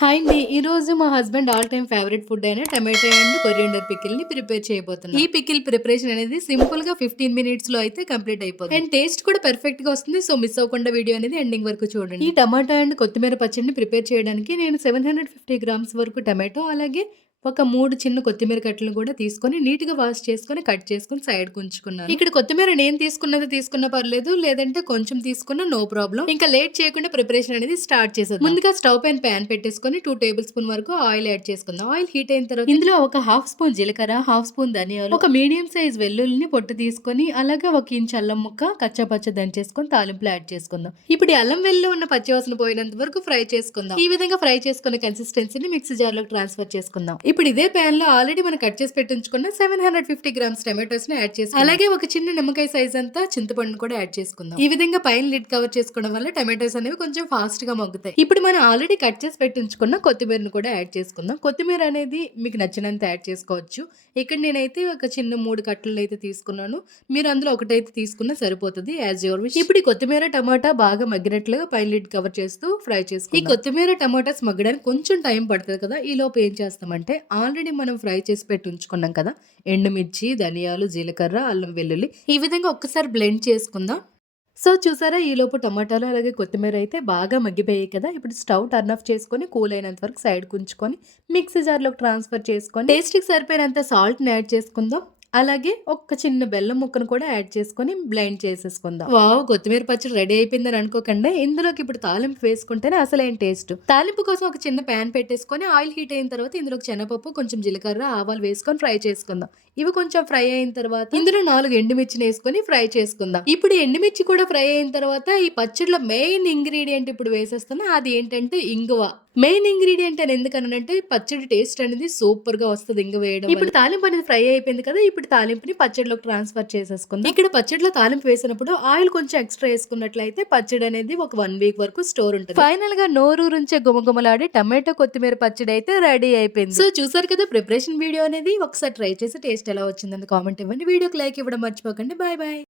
Hi అండి. ఈరోజు మా husband all time favourite food అయిన టమాటో అండ్ కొరియండర్ పికిల్‌ని ప్రిపేర్ చేయబోతున్నాం. ఈ పికిల్ ప్రిపరేషన్ అనేది సింపుల్‌గా 15 మినిట్స్‌లో అయితే కంప్లీట్ అయిపోద్ది. అండ్ టేస్ట్ కూడా పర్ఫెక్ట్‌గా వస్తుంది. సో, మిస్ అవ్వకుండా వీడియో అనేది ఎండింగ్ వరకు చూడండి. ఈ టమాటో అండ్ కొత్తిమీర పచ్చడిని ప్రిపేర్ చేయడానికి నేను 750 గ్రామ్స్ వరకు టమాటో అలాగే ఒక 3 చిన్న కొత్తిమీర కట్టలను కూడా తీసుకొని నీట్‌గా వాష్ చేసుకొని, కట్ చేసుకొని సైడ్‌కి ఉంచుకున్నాను. ఇక్కడ కొత్తిమీర నేను తీసుకున్నది తీసుకున్నా పర్లేదు. లేదంటే కొంచెం తీసుకున్నా నో ప్రాబ్లమ్. ఇంకా లేట్ చేయకుండా ప్రిపరేషన్ అనేది స్టార్ట్ చేసేద్దాం. ముందుగా స్టవ్ పైన పాన్ పెట్టేసుకొని 2 టేబుల్ స్పూన్ వరకు ఆయిల్ యాడ్ చేసుకుందాం. ఆయిల్ హీట్ అయిన తర్వాత ఇందులో ఒక హాఫ్ స్పూన్ జీలకర్ర, హాఫ్ స్పూన్ ధనియాలు, ఒక మీడియం సైజ్ వెల్లుల్లిని పొట్టు తీసుకొని అలాగే ఒక ఇంచ్ అల్లం ముక్క కచ్చాపచ్చ దంచేసుకొని తాలింపులో యాడ్ చేసుకుందాం. ఇప్పుడు ఈ అల్లం వెల్లుల్లి ఉన్న పచ్చివాసన పోయినంత వరకు ఫ్రై చేసుకుందాం. ఈ విధంగా ఫ్రై చేసుకున్న కన్సిస్టెన్సీని మిక్సీ జార్ లోకి ట్రాన్స్ఫర్ చేసుకుందాం. ఇప్పుడు ఇదే ప్యాన్ లో ఆల్రెడీ మనం కట్ చేసి పెట్టుంచుకున్న 750 గ్రామ్స్ టమాటోస్ ని యాడ్ చేసుకుందాం. అలాగే ఒక చిన్న నిమ్మకాయ సైజ్ అంతా చింతపండును కూడా యాడ్ చేసుకుందాం. ఈ విధంగా పైన లిడ్ కవర్ చేసుకోవడం వల్ల టమాటోస్ అనేవి కొంచెం ఫాస్ట్ గా మగ్గుతాయి. ఇప్పుడు మనం ఆల్రెడీ కట్ చేసి పెట్టుంచుకున్న కొత్తిమీరను కూడా యాడ్ చేసుకుందాం. కొత్తిమీర అనేది మీకు నచ్చినంత యాడ్ చేసుకోవచ్చు. ఇక్కడ నేనైతే ఒక చిన్న 3 కట్టలు అయితే తీసుకున్నాను. మీరు అందులో ఒకటైతే తీసుకున్నా సరిపోతుంది. As your wish. ఇప్పుడు ఈ కొత్తిమీర టమాటా బాగా మగ్గినట్లుగా పైన లిడ్ కవర్ చేస్తూ ఫ్రై చేసుకుందాం. ఈ కొత్తిమీర టమాటాస్ మగ్గడానికి కొంచెం టైం పడుతుంది కదా. ఈ లోపు ఏం చేస్తామంటే ఆల్రెడీ మనం ఫ్రై చేసి పెట్టి ఉంచుకున్నాం కదా, ఎండుమిర్చి, ధనియాలు, జీలకర్ర, అల్లం వెల్లుల్లి ఈ విధంగా ఒక్కసారి బ్లెండ్ చేసుకుందాం. సో చూసారా, ఈ లోపు టమాటాలు అలాగే కొత్తిమీర అయితే బాగా మగ్గిపోయాయి కదా. ఇప్పుడు స్టవ్ టర్న్ ఆఫ్ చేసుకొని కూల్ అయినంత వరకు సైడ్ కుంచుకొని మిక్సీ జార్లోకి ట్రాన్స్ఫర్ చేసుకొని టేస్ట్కి సరిపోయినంత సాల్ట్ని యాడ్ చేసుకుందాం. అలాగే ఒక చిన్న బెల్లం ముక్కను కూడా యాడ్ చేసుకొని బ్లెండ్ చేసేసుకుందాం. వావ్, కొత్తిమీర పచ్చడి రెడీ అయిపోయిందని అనుకోకండి. ఇందులోకి ఇప్పుడు తాలింపు వేసుకుంటేనే అసలైన టేస్ట్. తాలింపు కోసం ఒక చిన్న ప్యాన్ పెట్టేసుకొని ఆయిల్ హీట్ అయిన తర్వాత ఇందులోకి శనగపప్పు, కొంచెం జీలకర్ర, ఆవాలు వేసుకొని ఫ్రై చేసుకుందాం. ఇవి కొంచెం ఫ్రై అయిన తర్వాత ఇందులో 4 ఎండుమిర్చిని వేసుకొని ఫ్రై చేసుకుందాం. ఇప్పుడు ఎండుమిర్చి కూడా ఫ్రై అయిన తర్వాత ఈ పచ్చడిలో మెయిన్ ఇంగ్రీడియంట్ ఇప్పుడు వేసేస్తున్నా. అది ఏంటంటే ఇంగువ. మెయిన్ ఇంగ్రీడియంట్ అని ఎందుకనంటే పచ్చడి టేస్ట్ అనేది సూపర్ గా వస్తుంది ఇంగువ వేయడం. ఇప్పుడు తాలింపు అనేది ఫ్రై అయిపోయింది కదా. ఇప్పుడు తాలింపుని పచ్చడిలోకి ట్రాన్స్ఫర్ చేసేసుకుందాం. ఇక్కడ పచ్చడిలో తాలింపు వేసినప్పుడు ఆయిల్ కొంచెం ఎక్స్ట్రా వేసుకున్నట్లయితే పచ్చడి అనేది ఒక 1 వీక్ వరకు స్టోర్ ఉంటుంది. ఫైనల్ గా నోరూరించే గుమగుమలాడి టమాటో కొత్తిమీర పచ్చడి అయితే రెడీ అయిపోయింది. సో చూసారు కదా, ప్రిపరేషన్ వీడియో అనేది ఒకసారి ట్రై చేసి టేస్ట్ ఎలా వచ్చిందని కామెంట్ ఇవ్వండి. వీడియోకి లైక్ ఇవ్వడం మర్చిపోకండి. Bye bye.